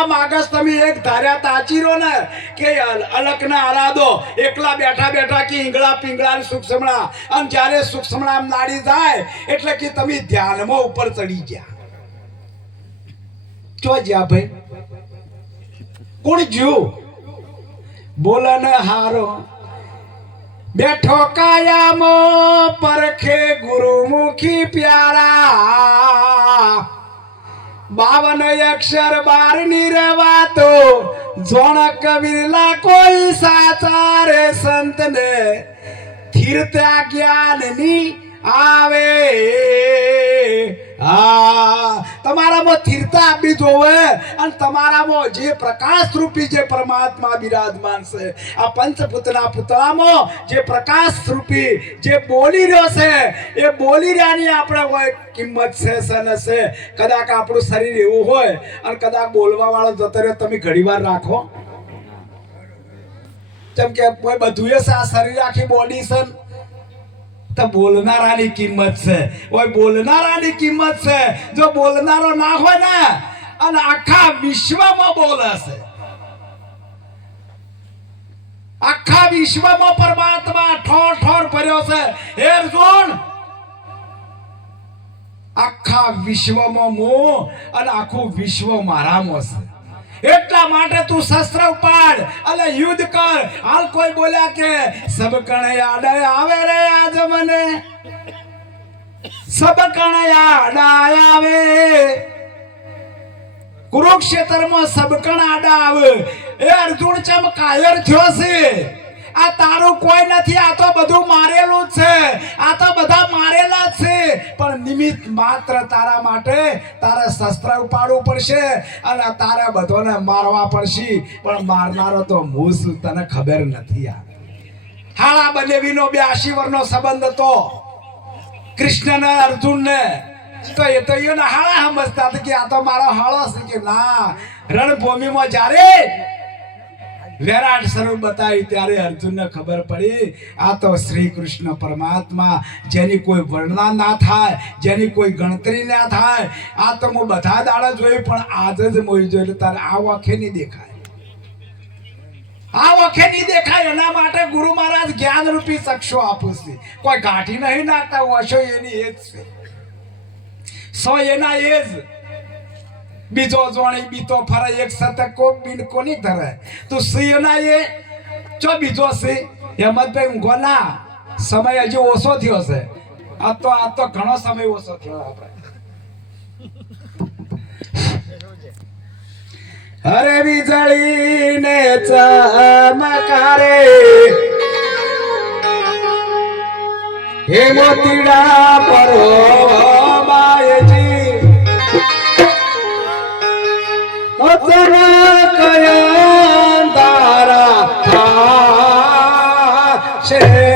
માગસ તમે એક ધાર્યા તાચીરો ને કે અલકના અલાદો એકલા બેઠા બેઠા કે ઈંગળા પિંગળા સૂક્ષ્મણા અને જ્યારે સુક્ષમણા નાડી જાય, એટલે કે તમે ધ્યાનમાં ઉપર ચડી ગયા. ચો જ્યા ભાઈ. કોણ જ્યું? બોલન હારો. બેઠો કાયામો પરખે ગુરુમુખી પ્યારા. બાવન અક્ષર બારની રેવાતો જોણ કબીરલા કોઈ સાચા રે સંત ને થીરતા જ્ઞાનની આવે. હા, તમારામાં સ્થિરતા આપી જોવે અને તમારામાં જે પ્રકાશ રૂપી જે પરમાત્મા બિરાજમાન છે, આ પંચપુતના પુતળામાં જે પ્રકાશ રૂપી જે બોલી રહ્યો છે, એ બોલી રહ્યાની આપણે હોય કિંમત છે સન છે. કદાચ આપણું શરીર એવું હોય અને કદાચ બોલવા વાળો જતો રહ્યો, તમે ઘણીવાર રાખો. કેમ કે બધું આ શરીર આખી બોડી છે તો બોલનારાની કિંમત છે. ઓય, બોલનારાની કિંમત છે. જો બોલનારો ના હોય ને, અને આખા વિશ્વમાં બોલે આખા વિશ્વમાં પરમાત્મા ઠોર ઠોર ભર્યો છે. હે અર્જુન! આખા વિશ્વમાં મો, અને આખું વિશ્વ મારામાં છે. એટલા માટે તું શસ્ત્ર ઉપાડ અને યુદ્ધ કર. હાલ કોઈ બોલ્યા કે સબકણે કણે આવે રે આજ મને? સબકણે કણે આડા આવે? કુરુક્ષેત્રમાં સબકણ આડા આવે? એ અર્જુન ચમ કાયર થયો છે? આ તારું કોઈ નથી, આ તો બધું મારેલું છે. આ તો બધા મારેલા છે. પણ નિમિત્ત માત્ર તારા માટે તારે શસ્ત્ર ઉપાડવું પડશે અને તારે બધોને મારવા પડશે. પણ મારનારો તો હું તને ખબર નથી આ. હાળા બનેવીનો બ્યાસી વર્ષનો સંબંધ હતો. કૃષ્ણને ને અર્જુન ને તો એ તો એને હાળા સમજતા કે આ તો મારો હાળો છે કે ના. રણભૂમિમાં જ્યારે વિરાટ સ્વરૂપ બતાવી ત્યારે અર્જુનને ખબર પડી, આ તો શ્રી કૃષ્ણ પરમાત્મા, જેની કોઈ વર્ણના ના થાય, જેની કોઈ ગણતરી ના થાય, આ તો હું બધા દાડા જોઈ, પણ આજે જ મોઈ જોયું તારે આ વખે નહીં દેખાય. આ વખે નહીં દેખાય, એના માટે ગુરુ મહારાજ જ્ઞાન રૂપી ચક્ષુ આપું છે. કોઈ ગાંઠી નહીં નાખતા વશો એની એ જ છે. સો એના એ જ બીજો જોણી બીતો ફરે, એક સાથે કોક બીન કોની ધરે? તું સિંહના એ ચો બીજો સી હેમંતભાઈ, ઊંઘો ના. સમય હજી ઓછો થયો છે. આ તો આ તો ઘણો સમય ઓછો થયો આપણે. અરે વીજળી ને ચમકારે હે મોતીડા પરો બાયજી અચર કયા તારા છે.